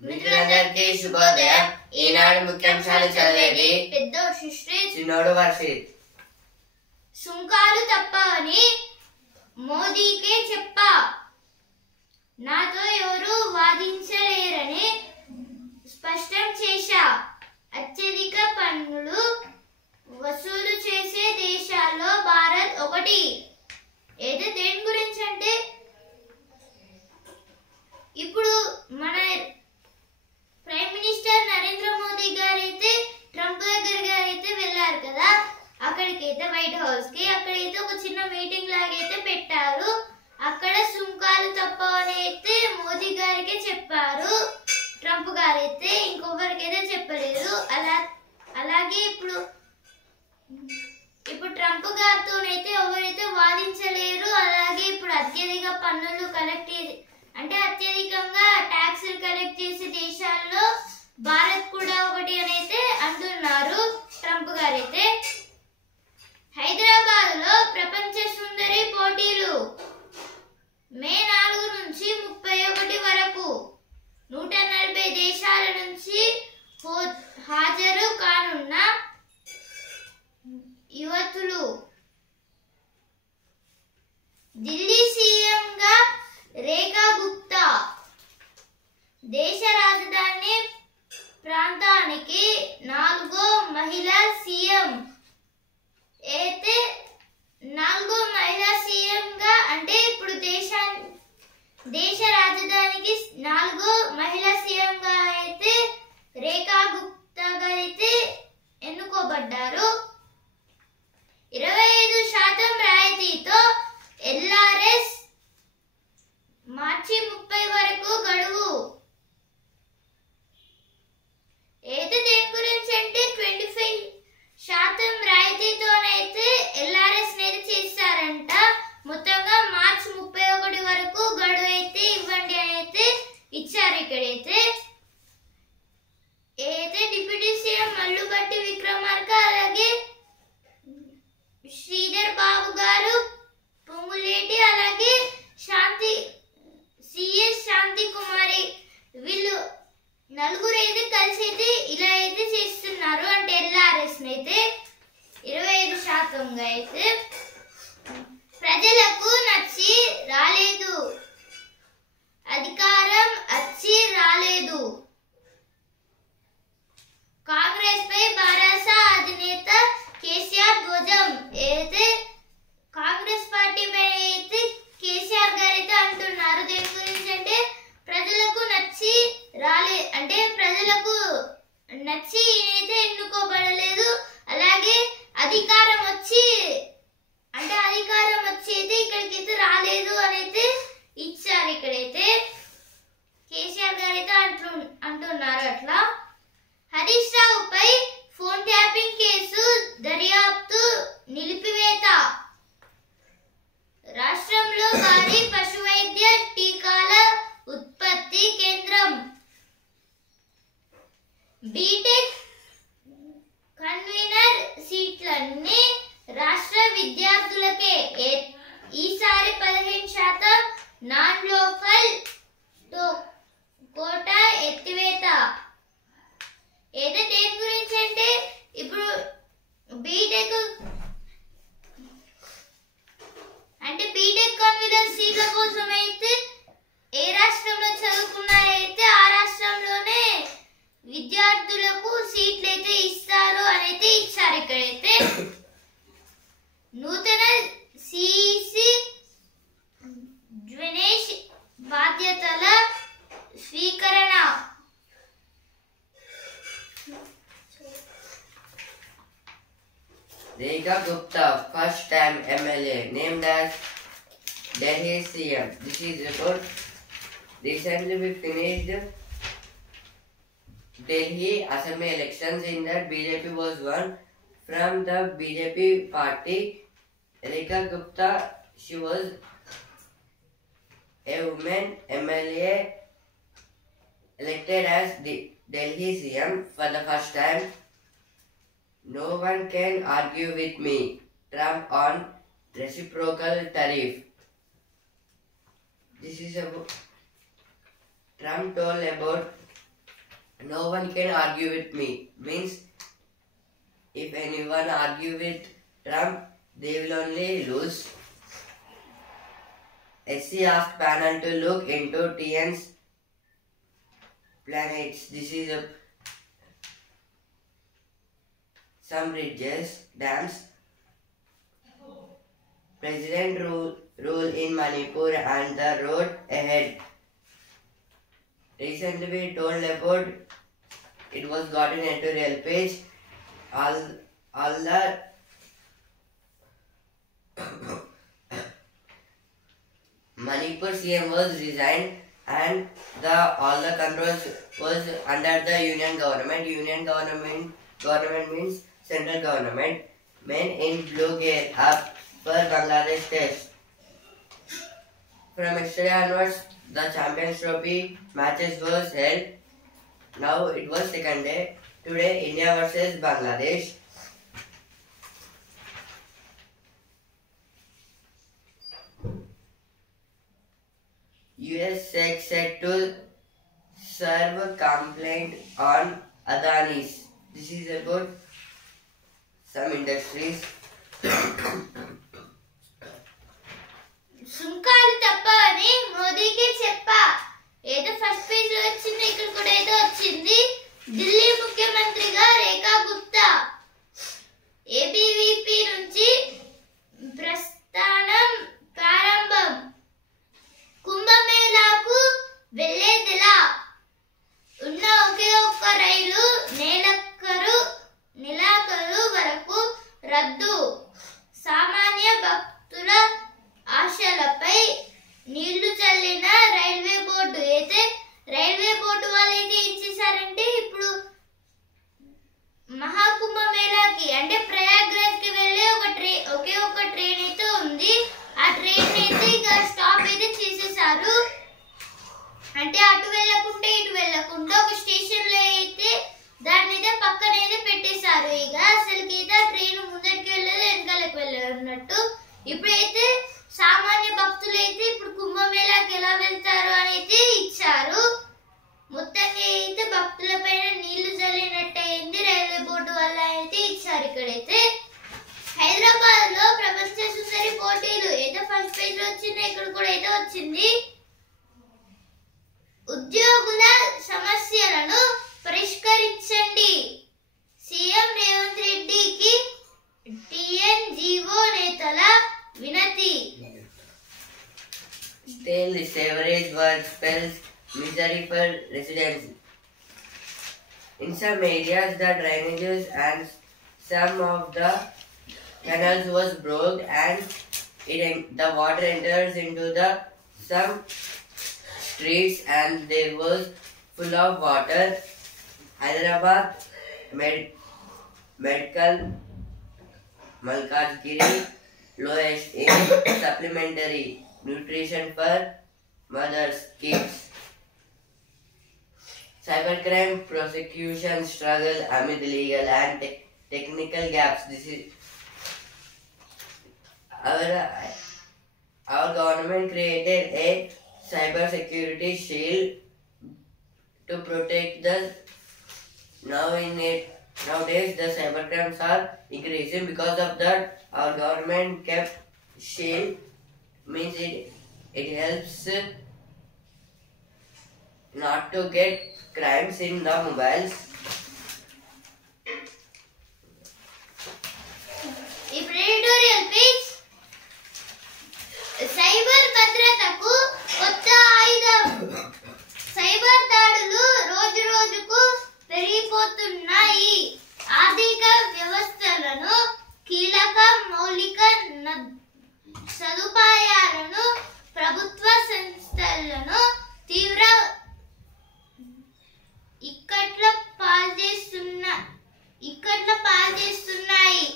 మిత్రులందరికీ శుభోదయం. ఈనాడు ముఖ్యాంశాలు చదివేది పెద్దోడు సుశ్రీత్, చిన్నోడు వర్షిత్. సుంకాలు తప్పవని మోదీకే చెప్పా, నాతో ఎవరు వాదించలేరని స్పష్టం చేశా. అత్యధిక పన్నులు వసూలు చేసే దేశాల్లో భారత్ ఒకటి. ఏదో దేని గురించి అంటే ఇప్పుడు మన ప్రైమ్ మినిస్టర్ నరేంద్ర మోదీ గారు అయితే ట్రంప్ దగ్గరికి అయితే వెళ్ళారు కదా, అక్కడికైతే వైట్ హౌస్ కి అక్కడైతే ఒక చిన్న మీటింగ్ లాగైతే పెట్టారు. అక్కడ సుంకాలు తప్పవని అయితే మోదీ గారికి చెప్పారు, ట్రంప్ గారైతే ఇంకొకరికైతే చెప్పలేదు. అలాగే ఇప్పుడు ట్రంప్ గారితోనైతే ఎవరైతే వాదించలేరు. అలాగే ఇప్పుడు అత్యధిక పన్నులు అత్యధికంగా ట్యాక్సులు కలెక్ట్ చేసే దేశాల్లో భారత్ కూడా ఒకటి అని అయితే అంటున్నారు ట్రంప్ గారైతే. హైదరాబాద్ లో ప్రపంచ సుందరి పోటీలు మే 4 నుంచి 31 వరకు 140 దేశాల నుంచి హాజరు కానున్న యువతులు. ఢిల్లీ సీఎంగా రేఖా గుప్తా దేశ రాజధాని ప్రాంతానికి 4వ మహిళా సీఎం. అయితే 4వ మహిళా సీఎం గా అంటే ఇప్పుడు దేశ రాజధానికి 4వ మహిళా సీఎం గా అయితే రేఖా గుప్తా గారు అయితే ఎన్నుకోబడ్డారు. 25% రాయితీతో ఎల్ఆర్ఎస్ మార్చి 30 వరకు గడువు. అయితే దేని గురించి అంటే 25% రాయితీతోనైతే ఎల్ఆర్ఎస్ అనేది చేస్తారంట. మొత్తంగా మార్చి 31 వరకు గడువు అయితే ఇవ్వండి అని అయితే ఇచ్చారు. ఇక్కడైతే డిప్యూటీ సీఎం మల్లుబట్టి విక్రమార్క, అలాగే శ్రీధర్ బాబు గారు, పొంగులేటి, అలాగే సిఎస్ శాంతి కుమారి, వీళ్ళు నలుగురు అయితే కలిసి అయితే ఇలా అయితే చేస్తున్నారు. అంటే ఎల్ఆర్ఎస్ అయితే 25% అయితే ప్రజలకు నచ్చి రాలేదు, అధికారం వచ్చి రాలేదు. కాంగ్రెస్ పై బారాస అధినేత కేసీఆర్ ధ్వజం. అయితే కాంగ్రెస్ పార్టీ పై అయితే కేసీఆర్ గారు అయితే అంటున్నారు. దేని గురించి అంటే ప్రజలకు నచ్చి అయితే ఎన్నుకోబడలేదు. అలాగే అధికారం వచ్చి అయితే ఇక్కడికైతే రాలేదు అని అయితే ఇచ్చారు. ఇక్కడైతే కేసీఆర్ గారు అయితే అంటున్నారు అట్లా. హరీష్ రావుపై ఫోన్ ట్యాపింగ్ కేసు దర్యాప్తు నిలిపివేత. రాష్ట్రంలో భారీ పశువైద్య టీకాల ఉత్పత్తి కేంద్రం. బీటెక్ కన్వీనర్ సీట్లన్నీ రాష్ట్ర విద్యార్థులకే. ఈసారి 15% నాన్ లోకల్ కోటా ఎత్తివేత. ఏదో దేని గురించి అంటే ఇప్పుడు బీటెక్ కన్వీనర్ సీట్ల కోసం అయితే ఏ రాష్ట్రంలో చదువుకున్నారైతే ఆ రాష్ట్రంలోనే విద్యార్థులకు సీట్లు అయితే ఇస్తారు అని అయితే ఇచ్చారు. ఇక్కడైతే నూతన సిఇసి జ్వనేష్ బాధ్యతల స్వీకరణ. Rekha Gupta, first time MLA, named as Delhi CM. This is report. Recently we finished Delhi Assembly elections. In that BJP was won. From the BJP party, Rekha Gupta, she was a woman MLA elected as the Delhi CM for the first time. No one can argue with me. Trump on reciprocal tariff. This is about Trump told about No one can argue with me. Means if anyone argue with Trump, they will only lose. SC asked panel to look into TN's planets. This is some bridges, dams. President rule in Manipur and the road ahead. Recently we told about it was got in editorial page. All the Manipur CM was resigned and all the controls was under the union government. Union government means central government. Men in blue gear up for Bangladesh test. From yesterday onwards, the Champions Trophy matches was held. Now it was second day. Today India versus Bangladesh. US set to serve complaint on Adani's. This is about some industries. సుంకాలు తప్ప అని మోదీకి చెప్పా. ఏదో first page లో వచ్చింది, ఇక్కడ కూడా ఏదో వచ్చింది. ఢిల్లీ ముఖ్యమంత్రిగా రేఖా గుప్తా ఏబీవీపీ నుంచి ప్రస్థానం ప్రారంభం. కుంభమేళాకు వెళ్లేదెలా? ఉన్న ఒకే ఒక్క రైలు నెలాఖరు వరకు రద్దు. సామాన్య భక్తుల ఆశలపై నీళ్లు చల్లిన రైల్వే బోర్డు. అయితే రైల్వే బోర్డు వాళ్ళు అయితే ఏం చేశారంటే ఇప్పుడు మహాకుంభమేళాకి అంటే ప్రయాగ్రాజ్ కి వెళ్ళే ఒకే ఒక ట్రైన్ అయితే ఉంది. ఆ ట్రైన్ అయితే ఇక స్టాప్ అయితే చేసేసారు. అంటే అటు వెళ్ళకుండా ఇటు వెళ్ళకుండా ఒక స్టేషన్ లో అయితే దాన్ని అయితే పక్కన అయితే పెట్టేశారు. ఇక అసలుకి అయితే ఆ ట్రైన్ ముందరికి వెళ్ళదు, వెనకాలకు వెళ్ళదు అన్నట్టు. ఇప్పుడైతే సామాన్య భక్తులు అయితే ఇప్పుడు కుంభమేళాకి ఎలా వెళ్తారు అని అయితే ఇచ్చారు. మొత్తంగా అయితే భక్తుల పైన నీళ్లు చల్లినట్టు అయింది. రైల్వే బోర్డు వల్ల అయితే ఇచ్చారు. ఇక్కడైతే హైదరాబాద్ లో ప్రపంచ సుందరి పోటీలు అయితే ఫస్ట్ పేజ్ లో వచ్చింది, ఇక్కడ కూడా అయితే వచ్చింది. ఉద్యోగుల సమస్యలను పరిష్కరించండి. సీఎం రేవంత్ రెడ్డికి టీఎన్జీఓ నేతల వినతి. Still, the sewerage work spells misery for residents. In some areas, the drainages and some of the canals was broke and the water enters into some streets and there was full of water. Hyderabad Medical Malkajgiri lowest in supplementary nutrition for mothers, kids. Cybercrime prosecution struggle amid legal and technical gaps. This is our government created a cyber security shield to protect the nowadays the cyber crimes are increasing. Because of that, our government kept shield. Means it helps not to get crimes in the mobiles. Editorial page. Cyber భద్రతకు కొత్త ఆయుధం. Cyber దాడులు రోజు రోజుకు పెరిగిపోతున్నాయి. ఆర్థిక వ్యవస్థలను, కీలక మౌలిక సదుపాయాలను, ప్రభుత్వ సంస్థలను తీవ్ర ఇక్కట్ల పాల్చేస్తున్నాయి.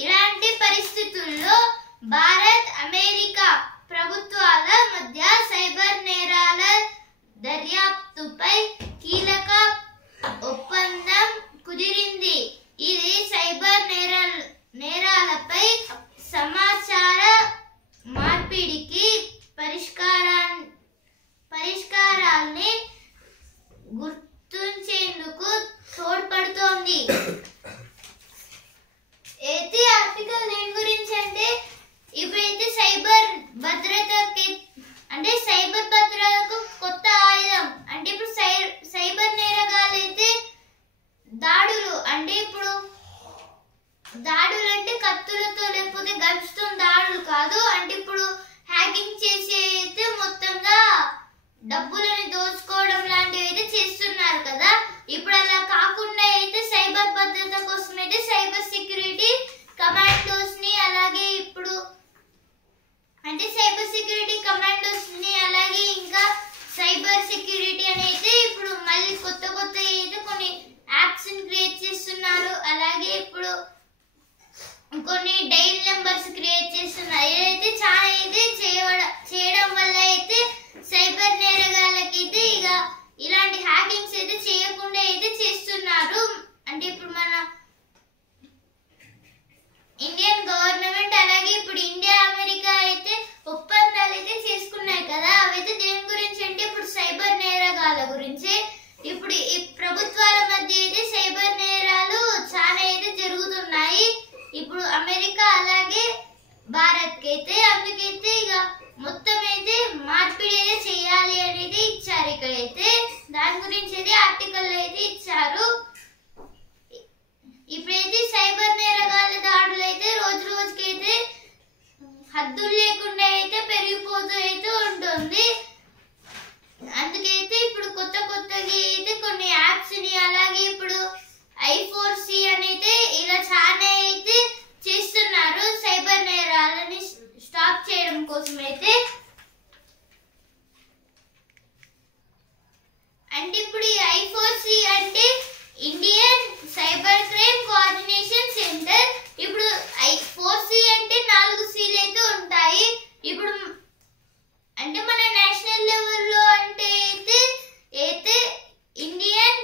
ఇలాంటి పరిస్థితుల్లో భారత్, అమెరికా ప్రభుత్వాల మధ్య సైబర్ నేరాల దర్యాప్తుపై హ్యాకింగ్ చేసి అయితే మొత్తంగా డబ్బులని దోచుకోవడం లాంటివి అయితే చేస్తున్నారు కదా. ఇప్పుడు అలా కాకుండా అయితే సైబర్ భద్రత కోసం అయితే సైబర్ సెక్యూరిటీ కమాండోస్ ని అలాగే ఇప్పుడు అంటే సైబర్ సెక్యూరిటీ కమాండోస్ ని అలాగే ఇంకా సైబర్ సెక్యూరిటీ అనేది ఇప్పుడు మళ్ళీ కొత్త అయితే కొన్ని యాప్స్ ని క్రియేట్ చేస్తున్నారు. అలాగే ఇప్పుడు కొన్ని డైల్ నెంబర్స్ క్రియేట్ చేస్తున్నారు. ఏదైతే చాలా అయితే చేయడం వల్ల అయితే సైబర్ నేరగాళ్ళకైతే ఇక ఇలాంటి హ్యాకింగ్స్ అయితే చేయకుండా అయితే చేస్తున్నారు. అంటే ఇప్పుడు మన ఇండియన్ గవర్నమెంట్ అలాగే ఇప్పుడు ఇండియా అమెరికా అయితే ఒప్పందాలు అయితే చేసుకున్నాయి కదా. అవైతే దేని గురించి అంటే ఇప్పుడు సైబర్ నేరగాళ్ళ గురించి. ఇప్పుడు ఈ ప్రభుత్వాల మధ్య అయితే సైబర్ నేరాలు చాలా అయితే జరుగుతున్నాయి. ఇప్పుడు అమెరికా అలాగే భారత్ కి అయితే అందుకైతే ఇక మొత్తం అయితే మార్పిడి అయితే చేయాలి అనేది ఇచ్చారు. ఇక్కడైతే దాని గురించి అయితే ఆర్టికల్ అయితే ఇచ్చారు. ఇప్పుడైతే సైబర్ నేరగాళ్ళ దాడులు అయితే రోజు రోజుకైతే హద్దులు లేకుండా అయితే పెరిగిపోతూ అయితే ఉంటుంది. అందుకైతే ఇప్పుడు కొత్తగా అయితే కొన్ని యాప్స్ ని అలాగే ఇప్పుడు I4C అనేది ఇలా చాలా అయితే చేస్తున్నారు సైబర్ నేరాలని స్టాప్ చేయడం కోసం అయితే. అంటే ఇప్పుడు ఈ I4C అంటే Indian cyber crime coordination centre. ఇప్పుడు I4C అంటే 4 Cలు అయితే ఉంటాయి. ఇప్పుడు అంటే మన నేషనల్ లెవెల్లో అంటే అయితే Indian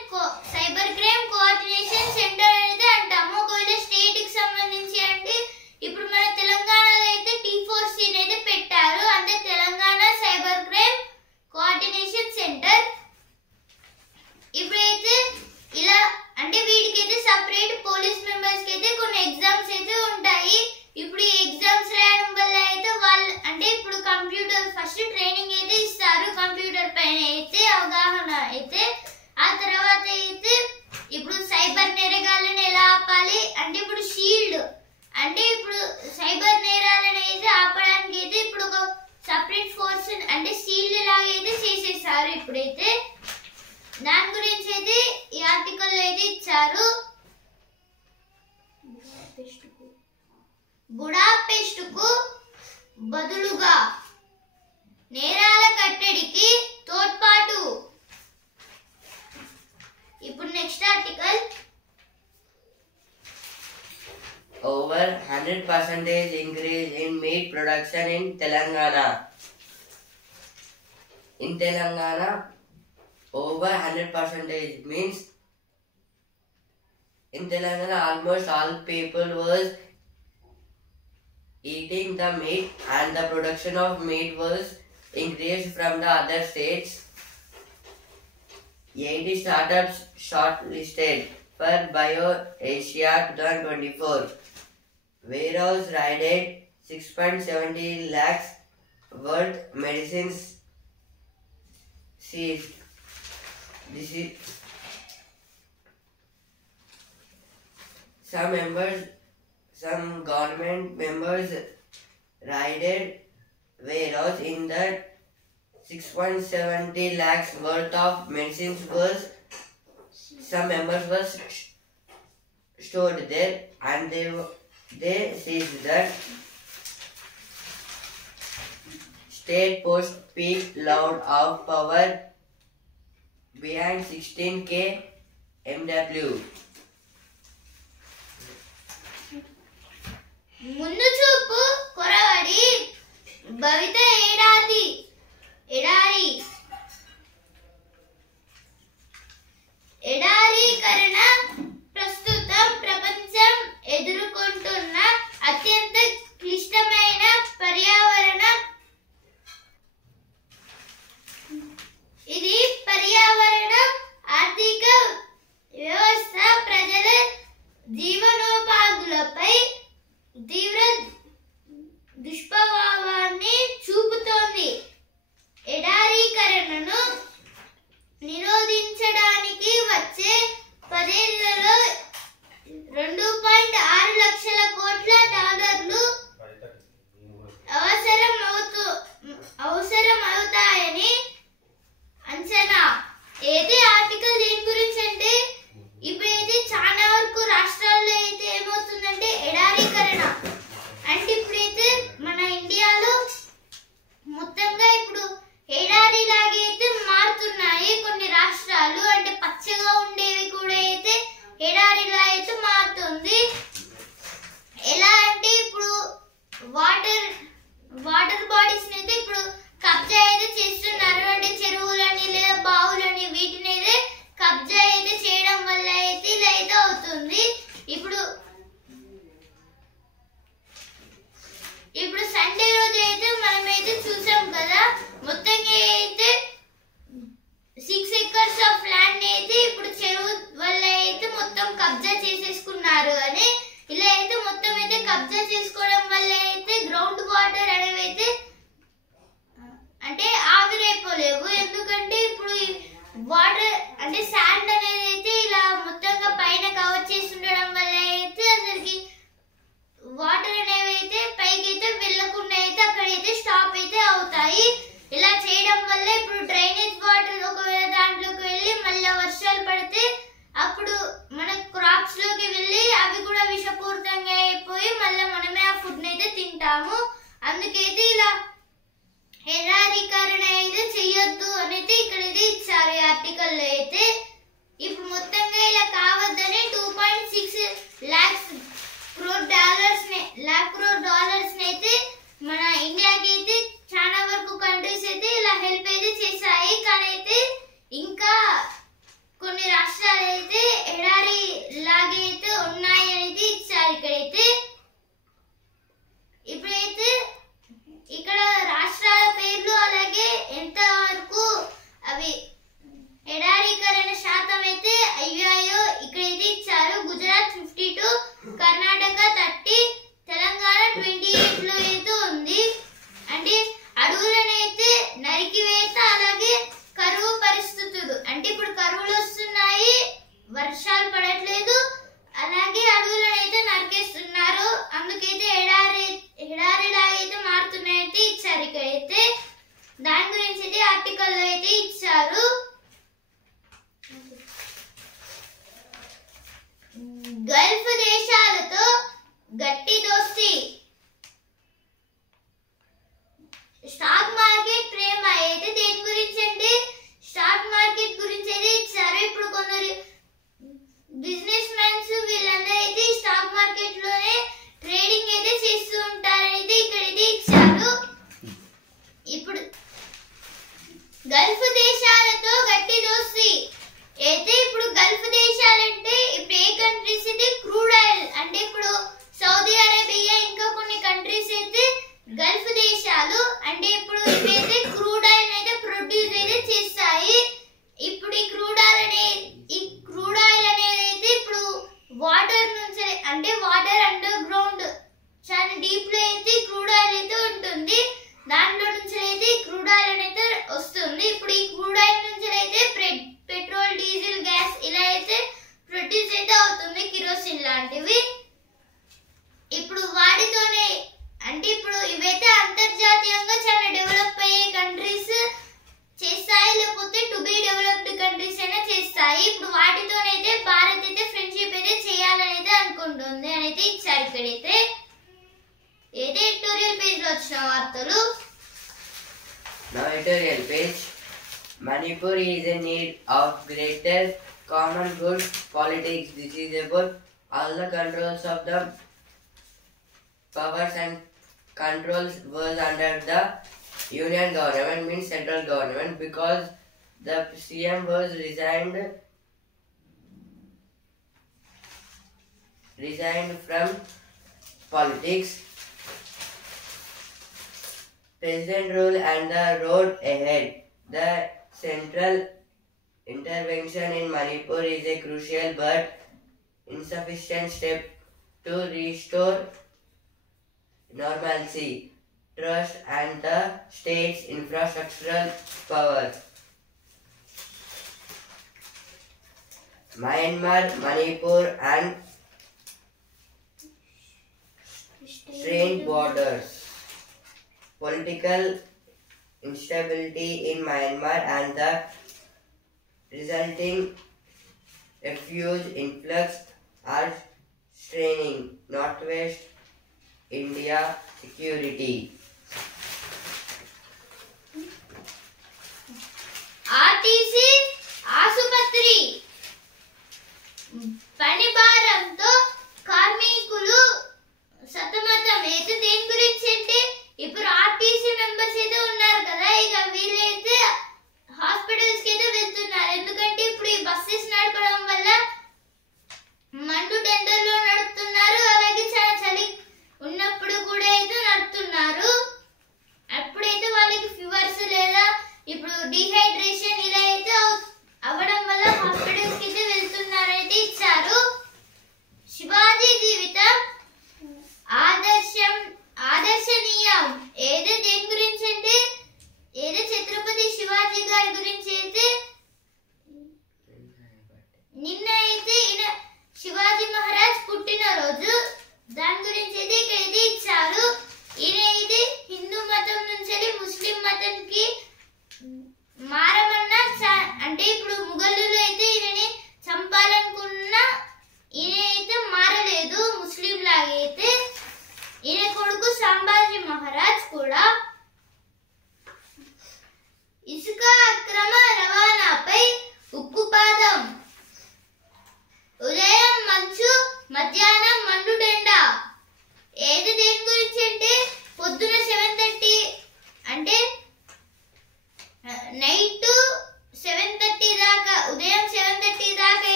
cyber crime coordination centre అనేది అంటాము. ఒకవేళ స్టేట్ కి సంబంధించి అంటే ఇప్పుడు మన తెలంగాణలో అయితే T4C అయితే పెట్టారు. అంటే Telangana cyber crime coordination centre. ఇప్పుడైతే ఇలా అంటే వీటికైతే సపరేట్ పోలీస్ మెంబర్స్ కి అయితే కొన్ని ఎగ్జామ్స్ అయితే ఉంటాయి. ఇప్పుడు ఈ ఎగ్జామ్స్ రాయడం వల్ల అయితే వాళ్ళు అంటే ఇప్పుడు కంప్యూటర్ ఫస్ట్ ట్రైనింగ్ అయితే ఇస్తారు కంప్యూటర్ పైన అయితే అవగాహన అయితే. ఆ తర్వాత అయితే ఇప్పుడు సైబర్ నేరగాళ్ళని ఎలా ఆపాలి అంటే ఇప్పుడు షీల్డ్ అంటే ఇప్పుడు సైబర్ నేరాలను అయితే ఆపడానికి అయితే ఇప్పుడు ఒక సపరేట్ ఫోర్స్ అంటే షీల్డ్ లాగా అయితే చేసేసారు. ఇప్పుడైతే దాని గురించి అయితే ఈ ఆర్టికల్ అయితే ఇచ్చారు. బుడాపెస్ట్ కు బదులుగా నేరాల కట్టడికి తోడ్పాటు. ఇప్పుడు next article. Over 100% increase in meat production in Telangana. In Telangana, over 100% means in Telangana almost all people was eating the meat and the production of meat was increased from the other states. 80 startups shortlisted for BioAsia 2024. Warehouse raided 6.70 lakhs worth medicines seized. Some government members raided warehouse in that 6.70 lakhs worth of medicines was some members were stored there and they seized that. State post peak load of power behind 16k MW. ముందు చూపు కొరవడి భవిత ఎడారి ఎడారీకరణ ప్రస్తుతం ప్రపంచం ఎదుర్కొంటున్న అత్యంత క్లిష్టమైన పర్యావరణ ఇది పర్యావరణం ఆర్థిక వ్యవస్థ ప్రజల జీవనోపాధులపై తీవ్ర దుష్ప్రభావాన్ని చూపుతోంది. ఎడారీకరణను నిరోధించడానికి వచ్చే 10 ఏళ్లలో $2.6 లక్షల కోట్ల అవసరం అంటే శాండ్ అనేది అయితే ఇలా మొత్తంగా పైన కవర్ చేసి ఉండడం వల్ల అయితే అసలుకి వాటర్ అనేవి అయితే పైకి అయితే వెళ్ళకుండా అయితే అక్కడైతే స్టాప్ అయితే అవుతాయి. ఇలా చేయడం వల్ల ఇప్పుడు డ్రైనేజ్ వాటర్ ఒకవేళ దాంట్లోకి వెళ్ళి మళ్ళీ వర్షాలు పడితే అప్పుడు మన క్రాప్స్ లోకి వెళ్ళి అవి కూడా విషపూరితంగా అయిపోయి మళ్ళీ మనమే ఆ ఫుడ్ అయితే తింటాము. అందుకైతే ఇలా ఎడారీకరణ అయితే చెయ్యొద్దు అనేది ఇక్కడైతే ఇచ్చారు ఈ ఆర్టికల్ లో అయితే. ఇప్పుడు మొత్తంగా ఇలా కావద్దని 2.6 lakhs crore dollars అయితే మన ఇండియాకి అయితే చాలా వరకు కంట్రీస్ అయితే ఇలా హెల్ప్ అయితే చేశాయి. కానీ అయితే ఇంకా కొన్ని రాష్ట్రాలు అయితే ఎడారి లాగే అయితే ఉన్నాయి అనేది ఇచ్చారు ఇక్కడైతే. ఇప్పుడైతే ఇక్కడ రాష్ట్రాల పేర్లు అలాగే ఎంత వరకు అవి ఎడారీకరణ శాతం అయితే అయ్యాయో ఇక్కడైతే ఇచ్చారు. గుజరాత్ 52, కర్ణాటక 30, తెలంగాణ 28 లో అయితే ఉంది. అంటే అడవులనైతే నరికివేత అలాగే కరువు పరిస్థితులు, అంటే ఇప్పుడు కరువులు వస్తున్నాయి, వర్షాలు పడట్లేదు, అలాగే అడవులను అయితే నరికేస్తున్నారు. అందుకైతే ఎడారిలాగైతే మారుతున్నాయైతే ఇచ్చారు ఇక్కడైతే. దాని గురించి అయితే ఆర్టికల్ లో అయితే ఇచ్చారు. గల్ఫ్ దేశాలతో గట్టి దోస్తీ, స్టాక్ మార్కెట్ ప్రేమ అయితే దేని గురించి అంటే స్టాక్ మార్కెట్ గురించి అయితే ఇచ్చారు. ఇప్పుడు కొందరు బిజినెస్ మ్యాన్స్ వీళ్ళందరూ అయితే స్టాక్ మార్కెట్ లోనే ట్రేడింగ్ అయితే చేస్తూ ఉంటారని ఇక్కడైతే ఇచ్చారు. ఇప్పుడు గల్ఫ్ దేశాలతో గట్టి దోస్తీ అయితే ఇప్పుడు గల్ఫ్ దేశాలంటే ఇప్పుడు ఏ కంట్రీస్ అయితే క్రూడ్ ఆయిల్, అంటే ఇప్పుడు సౌదీ అరేబియా ఇంకా కొన్ని కంట్రీస్ అయితే గల్ఫ్ దేశాలు, అంటే ఇప్పుడు ఇవైతే క్రూడ్ ఆయిల్ అయితే ప్రొడ్యూస్ అయితే చేస్తాయి. ఇప్పుడు ఈ క్రూడ్ ఆయిల్ అనేది అయితే ఇప్పుడు వాటర్ నుంచి, అంటే వాటర్ అండర్ గ్రౌండ్ చాలా డీప్ లో అయితే క్రూడ్ ఆయిల్ అయితే ఉంటుంది. దాంట్లో నుంచి అయితే క్రూడ్ ఆయిల్ అయితే వస్తుంది. ఇప్పుడు ఈ క్రూడ్ ఆయిల్ నుంచి అయితే పెట్రోల్, డీజిల్, గ్యాస్ ఇలా అయితే ప్రొడ్యూస్ అయితే అవుతుంది, కిరోసిన్ లాంటివి. ఇప్పుడు వాటితోనే, అంటే ఇప్పుడు ఇవైతే అంతర్జాతీయంగా చాలా డెవలప్ అయ్యే కంట్రీస్ చేస్తాయి, లేకపోతే టు బి డెవలప్డ్ కంట్రీస్ అయినా చేస్తాయి. ఇప్పుడు వాటితోనైతే భారత్ అయితే ఫ్రెండ్షిప్ అయితే చేయాలని అయితే అనుకుంటుంది అని అయితే ఇచ్చారు ఇక్కడైతే. ఏదో ఎడిటోరియల్ పేజ్ లో వచ్చిన వార్తలు. Now editorial page. Manipur is in need of greater common good politics. This is about all the controls of the powers and controls was under the union government, means central government, because the CM was resigned from politics. President rule and the road ahead. The central intervention in Manipur is a crucial but insufficient step to restore normalcy, trust and the state's infrastructural power. Myanmar, Manipur and strained borders. Political instability in Myanmar and the resulting refugee influx are straining Northwest India security. RTC ఆసుపత్రి పని భారంతో కార్మికులు సతమతం అయితే దేని గురించి అంటే ఇప్పుడు ఆర్టీసీ మెంబర్స్ అయితే ఉన్నారు కదా, ఇక వీళ్ళైతే హాస్పిటల్స్ కి అయితే వెళ్తున్నారు. ఎందుకంటే ఇప్పుడు ఈ బస్సెస్ నడపడం వల్ల మండు టెండర్లో నడుపుతున్నారు, అలాగే చాలా చలి ఉన్నప్పుడు కూడా అయితే నడుపుతున్నారు. అప్పుడైతే వాళ్ళకి ఫీవర్స్ లేదా ఇప్పుడు డిహైడ్రేషన్ ఇలా అయితే అవ్వడం వల్ల హాస్పిటల్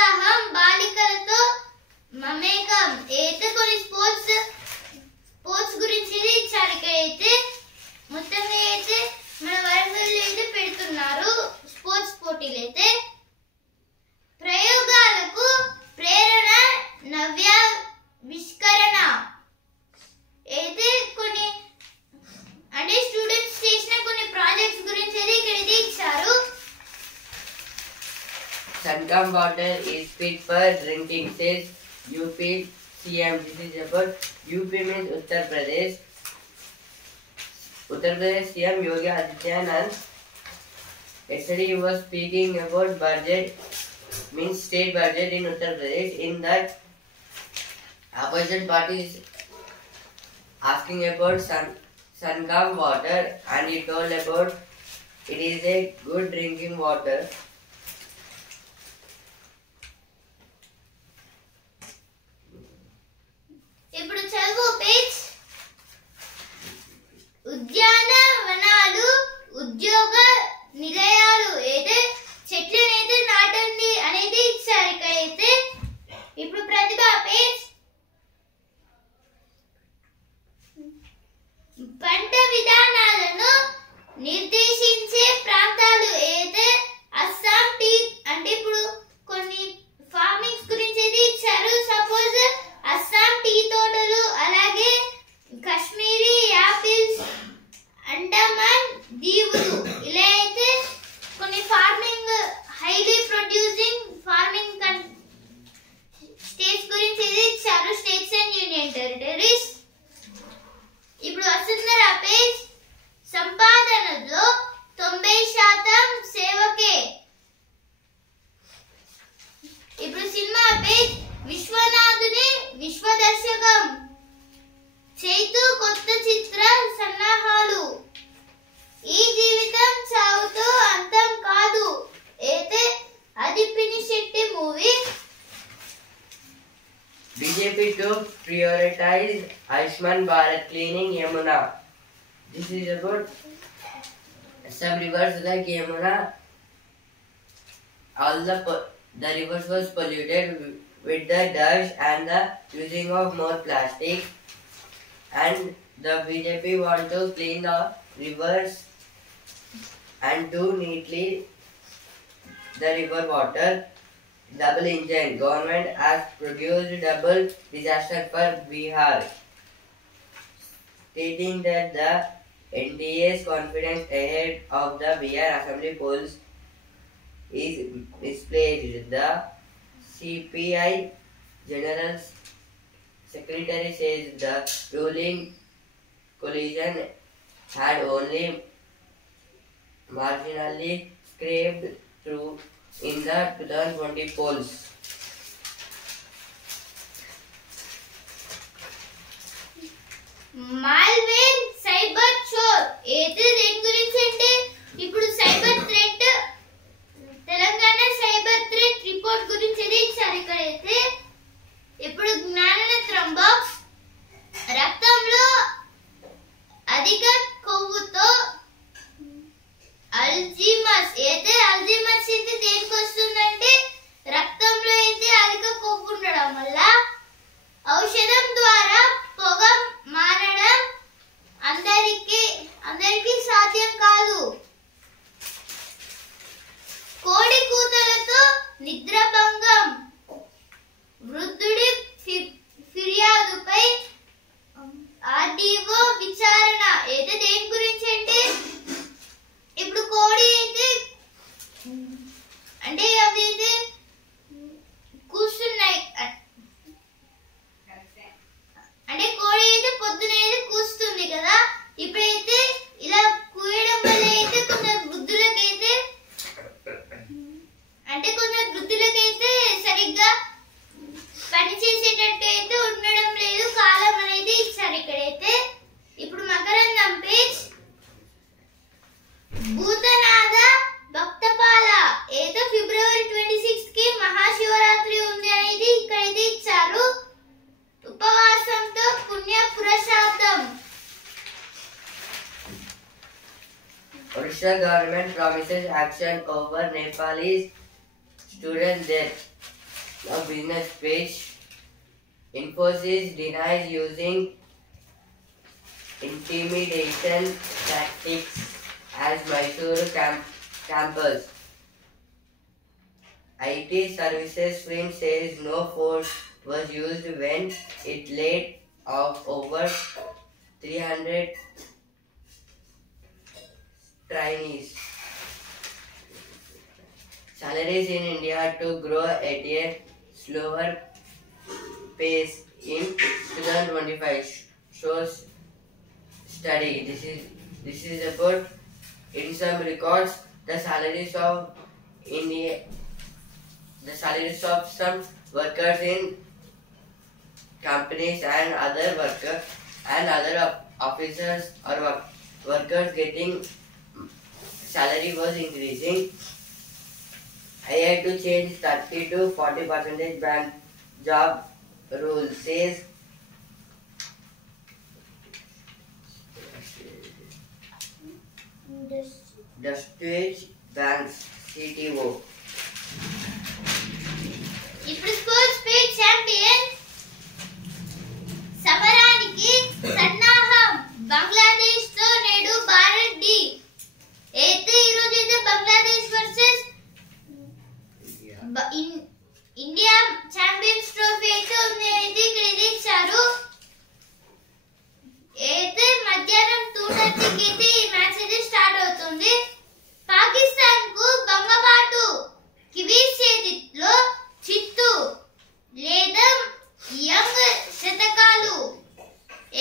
ఉత్సాహం బాలికలతో మమేకం అయితే కొన్ని స్పోర్ట్స్ గురించి ఇచ్చారు. ఇక్కడ అయితే మొత్తం అయితే మన వరంగల్ అయితే పెడుతున్నారు స్పోర్ట్స్ పోటీలు అయితే. ప్రయోగాలకు ప్రేరణ నవ్యావిష్కరణ అయితే కొన్ని అంటే స్టూడెంట్స్ చేసిన కొన్ని ప్రాజెక్ట్స్ గురించి అయితే ఇక్కడ ఇది ఇచ్చారు. Sangam water is fit for drinking, says UP CM. This is about UP means Uttar Pradesh. Uttar Pradesh CM Yogi Adityanath. Yesterday he was speaking about budget, means state budget in Uttar Pradesh. In that, opposition party is asking about Sangam water, and he told about it is a good drinking water. ఇప్పుడు చదువు page. ఉద్యానవనాలు ఉద్యోగ నిలయాలు అయితే చెట్లనైతే నాటండి అనేది ఇచ్చారు ఇక్కడైతే. ఇప్పుడు ప్రతిభ page. పంట విధానాలను నిర్దేశించే ప్రాంతాలు అయితే అస్సాం టీ అంటే ఇప్పుడు కొన్ని ఫార్మింగ్స్ గురించి అయితే ఇచ్చారు. సపోజ్ అస్సాం టీ తోటలు, అలాగే కాశ్మీరీ యాపిల్స్, అండమాన్ దీవులు, ఇలా అయితే కొన్ని farming highly producing farming states గురించి ఇది ఇచ్చారు, స్టేట్స్ అండ్ యూనియన్ టెరిటరీస్. ఇప్పుడు వసుంధర పేజ్. సంపాదనలో 90% సేవకే. ఇప్పుడు సినిమా పేజ్. విశ్వనాథుని విశ్వదర్శకం చైతు కొత్త చిత్ర సన్నాహాలు. ఈ జీవితం చావుతో అంతం కాదు అయితే అది Pinisetty movie. BJP to prioritize Ayushman Bharat cleaning Yamuna. This is about some rivers like Yamuna. All the rivers was polluted with the dust and the using of more plastic, and the BJP want to clean the rivers and do neatly the river water. Double engine. Government has produced double disaster for Bihar, stating that the NDA's confidence ahead of the Bihar Assembly polls is misplaced. The CPI General Secretary says the ruling coalition had only marginally scraped through in the 2020 polls. Malware cyber చోర్ అయితే దేని గురించి అంటే ఇప్పుడు cyber threat Telangana cyber threat report గురించి ఇది ఇచ్చారు ఇక్కడైతే. ఇప్పుడు జ్ఞాననేత్రం బాక్స్. రక్తంలో అధిక కొవ్వుతో అల్జీమర్స్ అయితే అల్జీమర్స్ అయితే దేనికి వస్తుందంటే రక్తంలో అయితే అధిక కొవ్వు ఉండడం వల్ల. ఔషధం ద్వారా పొగ మారడం అందరికీ సాధ్యం కాదు. కోడి కూతలతో నిద్రభంగం. వృద్ధుడి ఫిర్యాదుపై ఆర్డీఓ విచారణ అయితే దేని గురించి అంటే ఇప్పుడు కోడి అయితే అంటే అవి అయితే కూస్తున్నాయి అంటే కోడి అయితే పొద్దున అయితే కూస్తుంది కదా. ఇప్పుడైతే ఇలా కూయడం వల్ల అయితే కొందరు వృద్ధులకైతే సరిగ్గా పని చేసేటట్టు అయితే ఉండడం లేదు, కాలం అనేది ఇచ్చారు ఇక్కడైతే. ఇప్పుడు మకరందం పేజ్. భూతనాథ భక్తపాల ఏదో ఫిబ్రవరి 26 కి మహాశివరాత్రి ఉంది అనేది ఇక్కడైతే ఇచ్చారు. ఉపవాసంతో పుణ్య పురుషార్థం. Odisha government promises action over Nepalese student death. Now business page. Infosys denies using intimidation tactics as Mysore campus. IT Services firm says no force was used when it laid off over 300 trainees. Salaries in India to grow at a slower pace in 2025 shows study. This is about in some records the salaries of some workers in companies and other officers or workers getting salary was increasing. I had to change 30 to 40% bank job rule, says Dustage Bank's CTO. ఇప్పుడు sports page champion సమరానికి సన్నాహం బంగ్లాదేశ్ తో నేడు Bharat D అయితే ఈ రోజు అయితే Bangladesh versus India champions trophy అయితే ఉంది అయితే ఇక్కడ ఇది ఇచ్చారు అయితే మధ్యాహ్నం 2:30 కి ఈ మ్యాచ్ అయితే స్టార్ట్ అవుతుంది. పాకిస్తాన్ కు బంగబాటు కివీస్ చేతిలో చిత్తు లేదా యంగ్ శతకాలు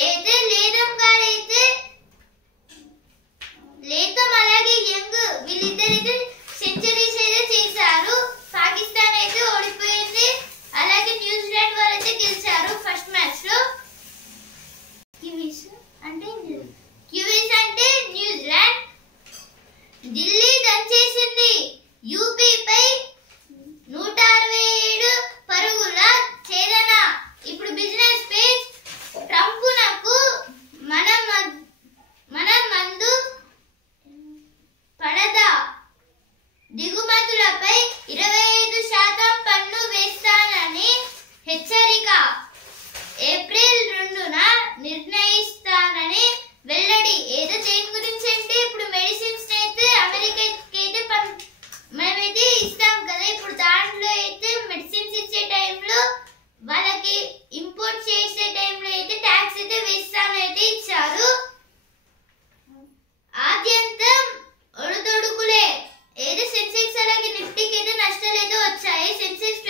అయితే లేదం గారైతే లేతం అలాగే యంగ్ వీళ్ళిద్దరైతే సెంచరీస్ అయితే చేశారు. పాకిస్తాన్ అయితే ఓడిపోయింది. అలాగే న్యూజిలాండ్ వారు అయితే గెలిచారు ఫస్ట్ మ్యాచ్ లో. కివీస్ అంటే న్యూజిలాండ్. ఢిల్లీ దంచేసింది యూపీ పై 167 పరుగుల ఛేదన. ఇప్పుడు బిజినెస్ పేజ్ ట్రంపునకు మన మందు పడదా దిగుమతులపై 25% పన్ను వేస్తానని హెచ్చరిక. ఏప్రిల్ 2న నిర్ణయిస్తానని వెల్లడి. ఏదో దేని గురించి అంటే ఇప్పుడు మెడిసిన్స్ అయితే అమెరికాకి అయితే మనమైతే ఇస్తాం కదా. ఇప్పుడు దాంట్లో అయితే మెడిసిన్స్ ఇచ్చే టైంలో వాళ్ళకి ఇంపోర్ట్ చేసే టైంలో అయితే ట్యాక్స్ అయితే వేస్తానైతే ఇచ్చారు. ఆద్యంతం ఒడుదొడుకులే. ఏదో సెన్సెక్స్ అలాగే నిఫ్టీకి అయితే నష్టాలు అయితే వచ్చాయి. సెన్సెక్స్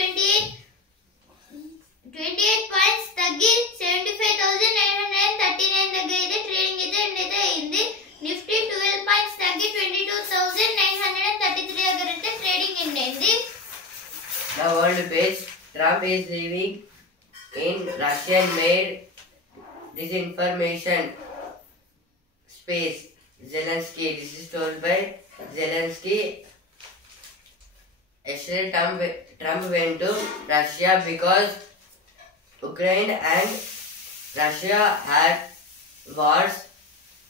28 పాయింట్స్ తగ్గి 75,939 దగ్గర అయితే ట్రేడింగ్ అయితే ఎండ్ అయితే అయింది. నిఫ్టీ 12 పాయింట్స్ తగ్గి 22,933 దగ్గర అయితే ట్రేడింగ్ ఎండ్ అయింది. The world page. Trump is living in Russian-made disinformation space. Zelensky. This is told by Zelensky. Yesterday, Trump went to Russia because Ukraine and Russia had wars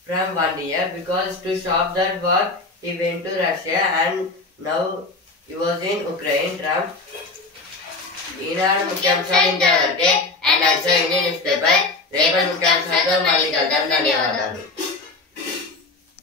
from 1 year. Because to stop that war, he went to Russia and now he was in Ukraine. Trump ఈనాడు ముఖ్యాంశాలు ఇంతవరకే and also in news paper. రేపటి ముఖ్యాంశాలతో మళ్ళీ కలుద్దాం. ధన్యవాదాలు.